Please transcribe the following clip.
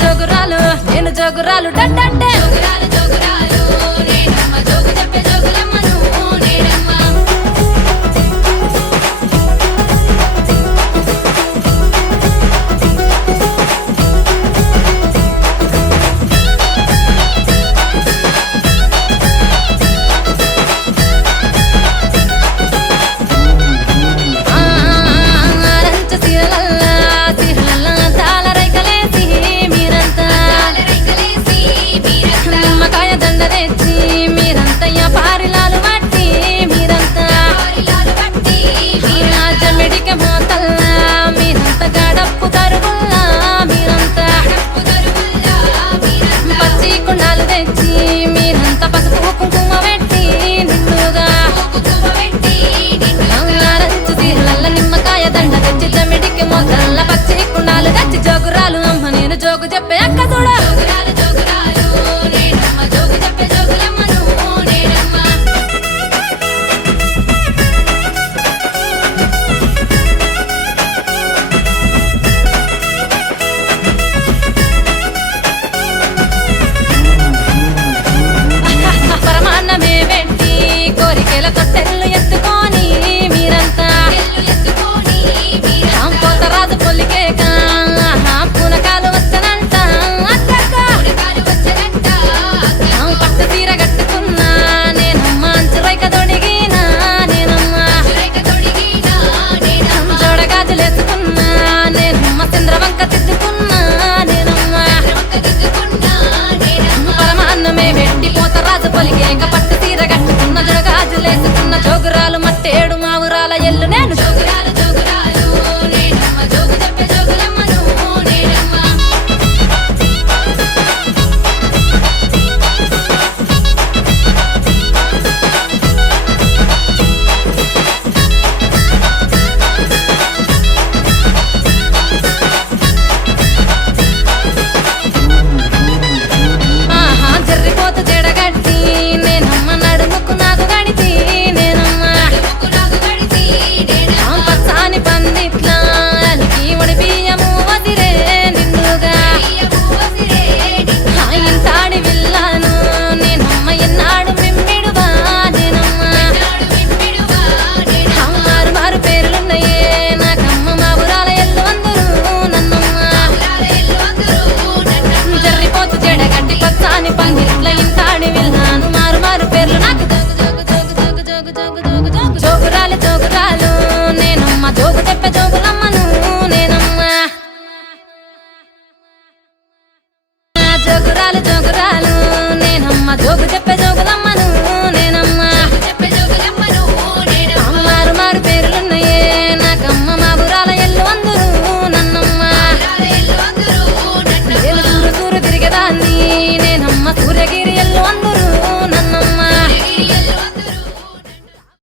జోగురాలు నేను జోగురాలు డండంటే జోగురాలు జోగురాలు నేనమ్మ జోగు చెప్పే జోగులమ్మను నేనమ్మ జోగురాలు అమ్మ నేను జోగు చెప్పే అక్క చూడ జోగురాలు జోగురాలు నేనమ్మ జోగు చెప్పే జోగులమ్మను నేనమ్మ పరమాన్నమే పెట్టి కోరికల తొట్టెళ్ళు ఎత్తుకొని మీరంతా పోతరాజు పొల్లికేక పూనకాలు వచ్చనంట పట్టు తీర కట్టుకున్నా నేనమ్మ అంచురైక తొడిగినా నేనమ్మ జోడగాజులేసుకున్నా నేనమ్మ చంద్రవంక తిట్టుకున్నా నేనమ్మ పరమాన్నమే పెట్టి పోతరాజు పొలికేక పట్టు తీర కట్టుకున్న జోడగాజులేసుకున్న జోగురాలు మట్టేడు మా ఊరాల ఎల్లు నేను జోగురాలు జోగురాలు నేనమ్మ జోగు చెప్పే జోగులమ్మను నేనమ్మ జర్రిపోతు జడగట్టి నేనమ్మ నడుముకు నాకు గడితి నేనమ్మ పచ్చాని పందిట్లా అలికి వడి బియ్యము వదిరే నిన్నుగా ఇంతాడి విల్లాను నేనమ్మ ఎన్నాడు మిమ్మిడువా నేనమ్మ మారు మారు పేర్లున్నాయే నాకమ్మ మా ఊరాల ఎల్లు అందరూ నన్నమ్మ జర్రిపోతు జడగట్టి పచ్చాని పందిట్ల ఇంతాడి విల్లాను మారు మారు పేర్లు నాకు జోగురాలు జోగురాలు నేనమ్మ జోగు చెప్పే జోగులమ్మను నేనమ్మ జోగురాలు జోగురాలు నేనమ్మ జోగు చెప్పే జోగులమ్మను నేనమ్మ మారు మారు పేర్లున్నాయే నాకమ్మ మా ఊరాల ఎల్లు అందరూ నన్నమ్మ నేను సూరు సూరు తిరిగేదాన్ని నేనమ్మ సూర్యగిరి ఎల్లు అందరూ